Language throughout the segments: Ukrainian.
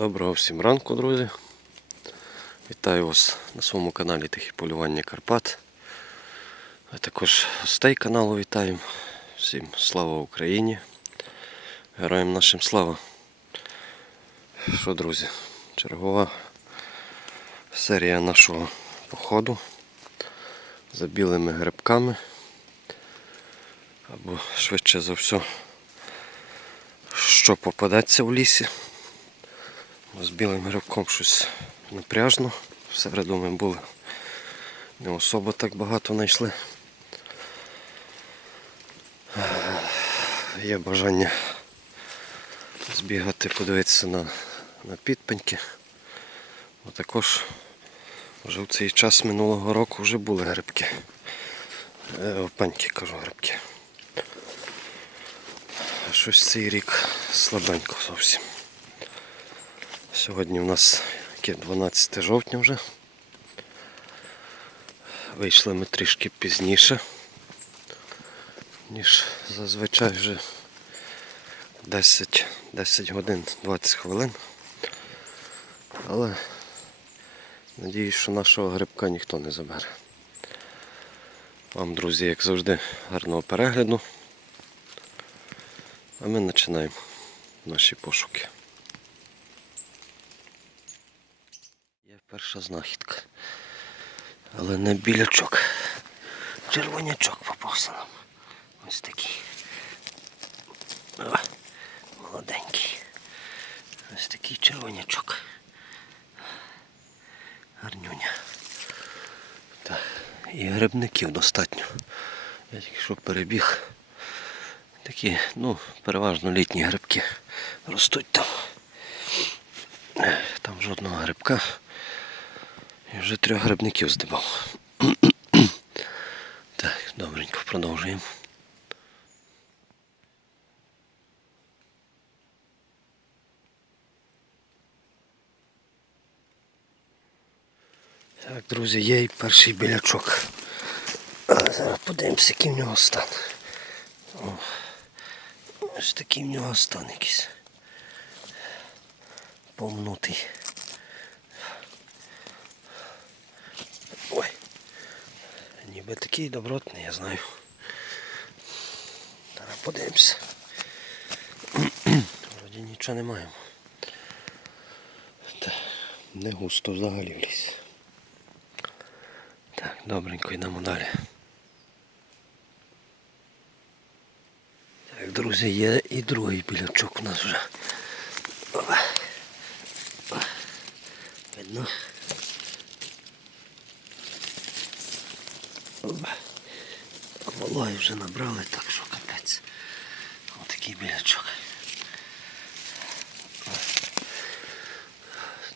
Доброго всім ранку, друзі. Вітаю вас на своєму каналі Тихі полювання Карпат. А також гостей каналу вітаємо. Всім слава Україні. Героям нашим слава. Що, друзі, чергова серія нашого походу за білими грибками. Або швидше за все, що попадеться в лісі. З білим грибком щось напряжно. Всереду ми були. Не особо так багато знайшли. Є бажання збігати, подивитися на, на підпеньки. Бо також вже в цей час минулого року вже були грибки. Е, Опеньки кажу грибки. Щось цей рік слабенько зовсім. Сьогодні у нас яке 12 жовтня вже. Вийшли ми трішки пізніше, ніж зазвичай вже 10, 10 годин 20 хвилин. Але надіюсь, що нашого грибка ніхто не забере. Вам, друзі, як завжди, гарного перегляду. А ми починаємо наші пошуки. Є перша знахідка. Але не білячок. Червонячок попався нам. Ось такий. О, молоденький. Ось такий червонячок. Гарнюня. Так. І грибників достатньо. Я тільки що перебіг. Такі, ну, переважно літні грибки ростуть там. Е, Там жодного грибка. І вже трьох грибників здибав. так, добренько, продовжуємо. Так, друзі, є і перший білячок. Зараз подивимося, який в нього стан. О, ось такий в нього стан якийсь. Помнутий. Ніби такий добротний, я знаю. Зараз подивимося. Вроді нічого не маємо. Та, не густо взагалі в лісі. Так, добренько йдемо далі. Так, друзі, є і другий білячок у нас вже. Видно. Опа. Вологи вже набрали, так що капець. Отакий білячок.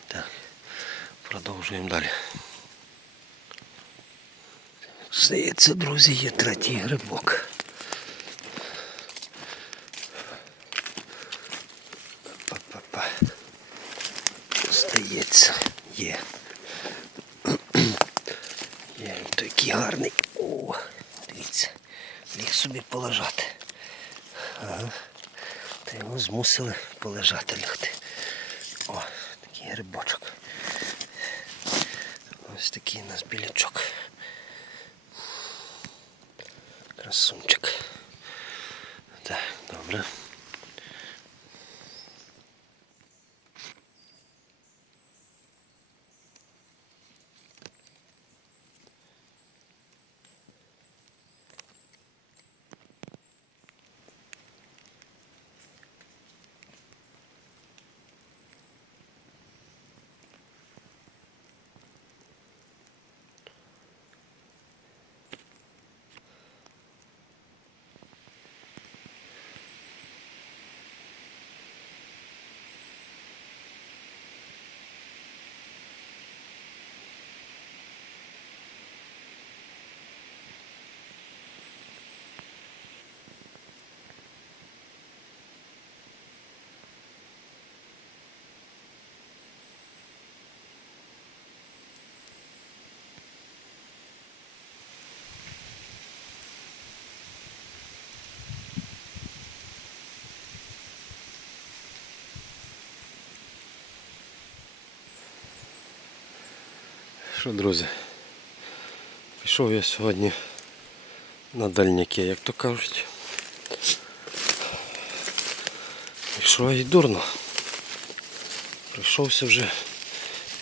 Так, продовжуємо далі. Здається, друзі, є третій грибок. Па-па-па. Здається, є. Є він такий гарний. О, дивіться, ліг собі полежати. Ага. Та його змусили полежати лягти. О, такий грибочок. Ось такий у нас білячок. Красунчик. Так, добре. Що, друзі? Пішов я сьогодні на дальняки, як то кажуть. Що і дурно. Прийшовся вже,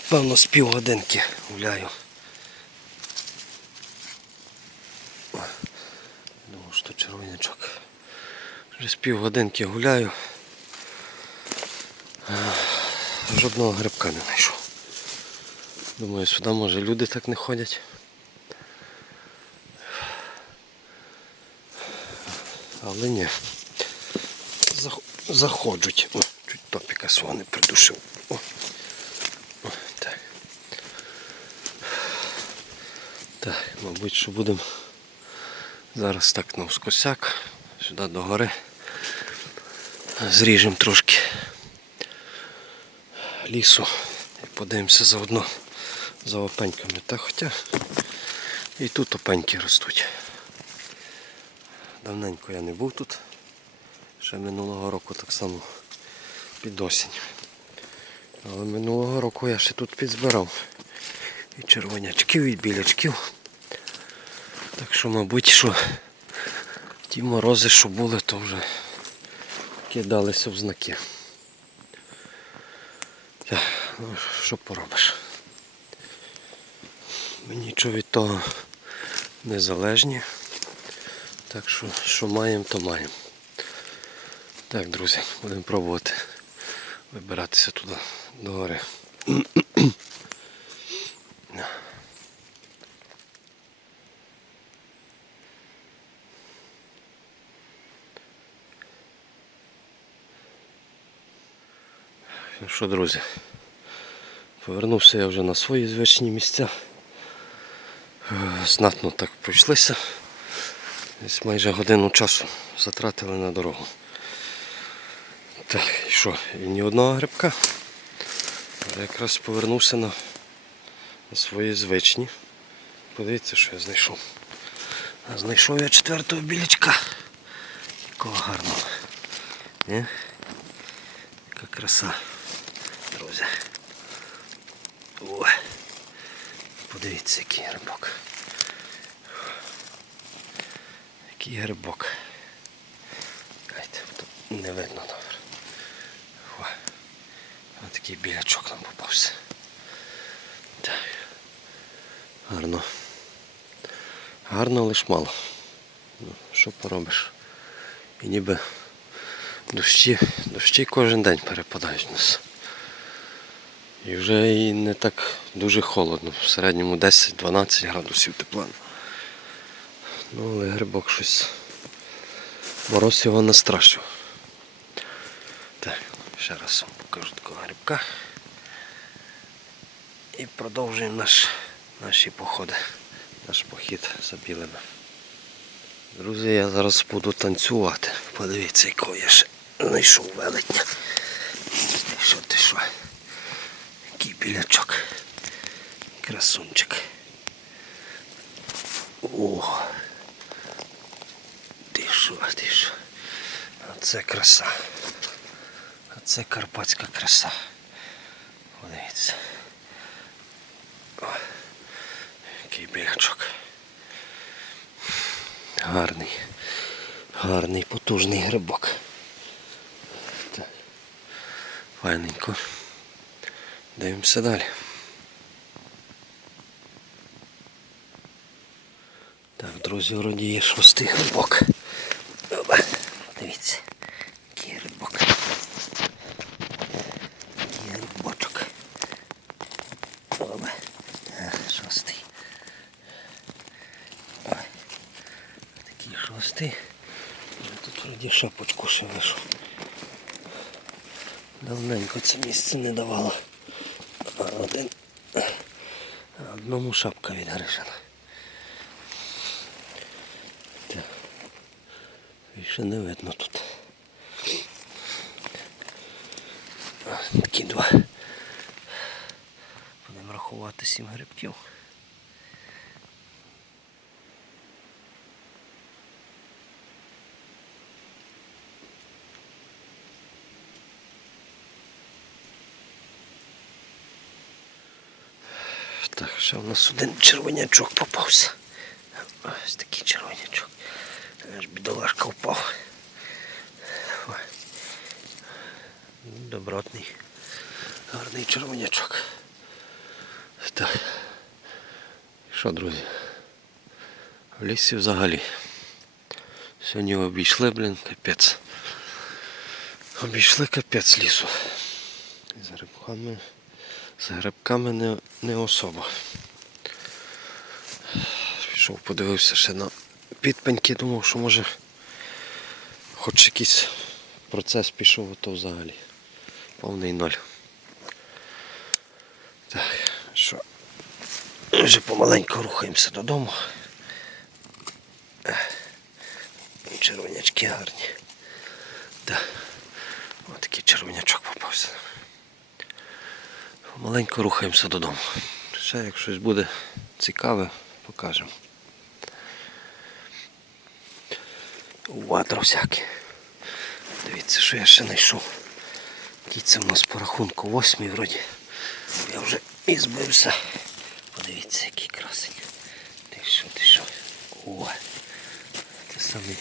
певно, з півгодинки гуляю. Думав, що червонячок. Вже з півгодинки гуляю. Жодного грибка не знайшов. Думаю, сюди може люди так не ходять. Але ні. Заходжуть. О, чуть топіка свого не придушив. О. О, так. Так, мабуть, що будемо зараз так навскосяк, сюди до гори. Зріжемо трошки лісу і подивимося заодно за опеньками. Та хоча і тут опеньки ростуть. Давненько я не був тут. Ще минулого року так само під осінь. Але минулого року я ще тут підзбирав. І червонячків, і білячків. Так що, мабуть, що ті морози, що були, то вже кидалися в знаки. Ну, що поробиш? Ми нічого від того не залежні. Так що, що маємо, то маємо. Так, друзі, будемо пробувати вибиратися туди до гори. Ну що, друзі, повернувся я вже на свої звичні місця. Е, Знатно так пройшлися. Десь майже годину часу затратили на дорогу. Так, і що, і ні одного грибка. Але якраз повернувся на, на свої звичні. Подивіться, що я знайшов. А знайшов я четвертого білячка. Якого гарного. Ні? Яка краса, друзі. О, подивіться, який грибок. Який грибок. Тут не видно добре. О, ось такий білячок нам попався. Так. Гарно. Гарно, лиш мало. Ну, що поробиш? І ніби дощі, дощі кожен день перепадають у нас. І вже і не так дуже холодно. В середньому 10-12 градусів тепла. Ну, але грибок щось. Мороз його не страшив. Так, ще раз вам покажу такого грибка. І продовжуємо наш, наші походи, наш похід за білими. Друзі, я зараз буду танцювати. Подивіться, якого я ще знайшов велетня. Що, ти що? Який білячок. Красунчик. О! Ти що, ти що? Оце краса. Оце карпатська краса. Подивіться. О, який білячок. Гарний. Гарний, потужний грибок. Файненько. Дивимося далі. Так, друзі, вроді є шостий грибок. Опа, Дивіться, який грибок. Який грибочок. Опа. А, Шостий. Ой. Такий шостий. Тут вроді шапочку ще вийшов. Давненько це місце не давало. Один. Одному шапка від Гришина. Більше не видно тут. Такі два. Будемо рахувати сім грибків. Так, ще у нас один червонячок попався. Ось такий червонячок. Аж бідолашка впав. Добротний. Гарний червонячок. Так. Що, друзі? В лісі взагалі. Сьогодні обійшли, блін, капець. Обійшли капець лісу. З грибками, з грибками не, не особа. Пішов, подивився ще на підпеньки, думав, що може хоч якийсь процес пішов, а то взагалі. Повний ноль. Так, що? Вже помаленьку рухаємося додому. Червонячки гарні. Так. Ось такий червонячок попався. Помаленьку рухаємося додому. Ще як щось буде цікаве, покажемо. Ватер всяке. Дивіться, що я ще знайшов. Кіця в нас по рахунку восьмій вроді. Я вже і збився. Подивіться, який красень. Ти що, ти що? О, це самий,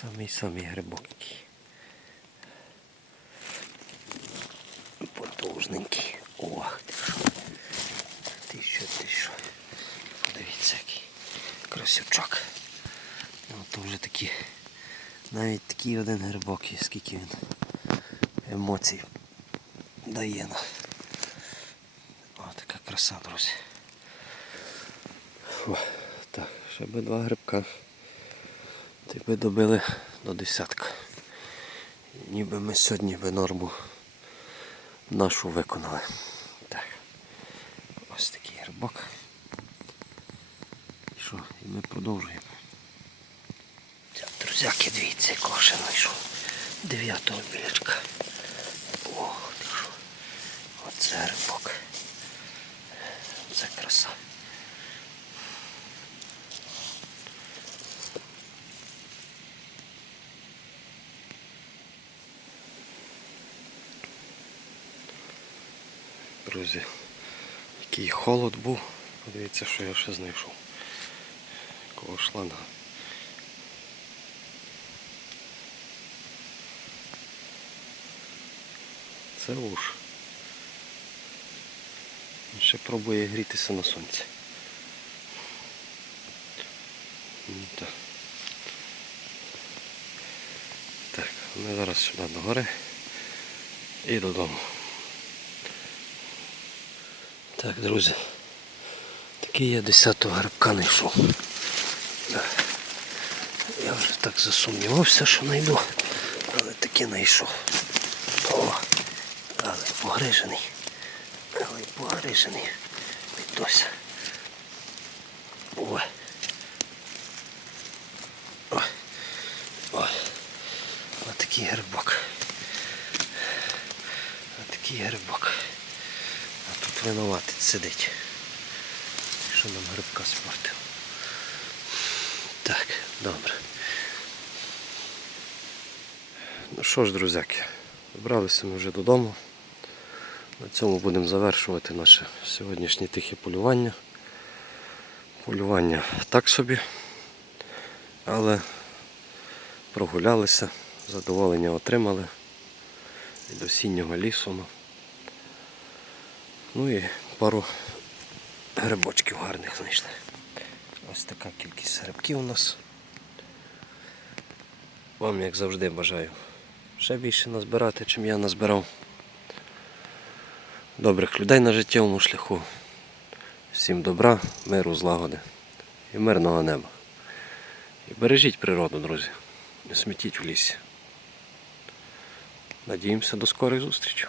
самий самий грибок. Потужненький. Ох, ти що. Ти що, ти що. Подивіться, який красивчак. То вже такі, навіть такий один грибок скільки він емоцій дає на. О, така краса, друзі. О, так, ще би два грибка. Ти би добили до десятка. Ніби ми сьогодні би норму нашу виконали. Так. Ось такий грибок. І що, і ми продовжуємо. Друзяки, дивіться, якого знайшов. Дев'ятого білячка. Ох, ти що. Оце грибок. Це краса. Друзі, який холод був. Подивіться, що я ще знайшов. Якого шланга. Це уж. Ще пробує грітися на сонці. Так. Так, ми зараз сюди до гори і додому. Так, друзі. Такий я 10-го грибка знайшов. Я вже так засумнівався, що знайду, але таки знайшов. О, але погрижений. Але погрижений. Відося. Ой. Ой. Ой. Отакий грибок. Отакий грибок. А тут винуватець сидить. Що нам грибка спортив. Так, добре. Ну що ж, друзяки, добралися ми вже додому. На цьому будемо завершувати наше сьогоднішнє тихе полювання. Полювання так собі, але прогулялися, задоволення отримали від осіннього лісу. ну. І пару грибочків гарних знайшли. Ось така кількість грибків у нас. Вам, як завжди, бажаю ще більше назбирати, чим я назбирав. Добрих людей на життєвому шляху. Всім добра, миру, злагоди і мирного неба. І бережіть природу, друзі. Не смітіть в лісі. Надіємося до скорих зустрічей.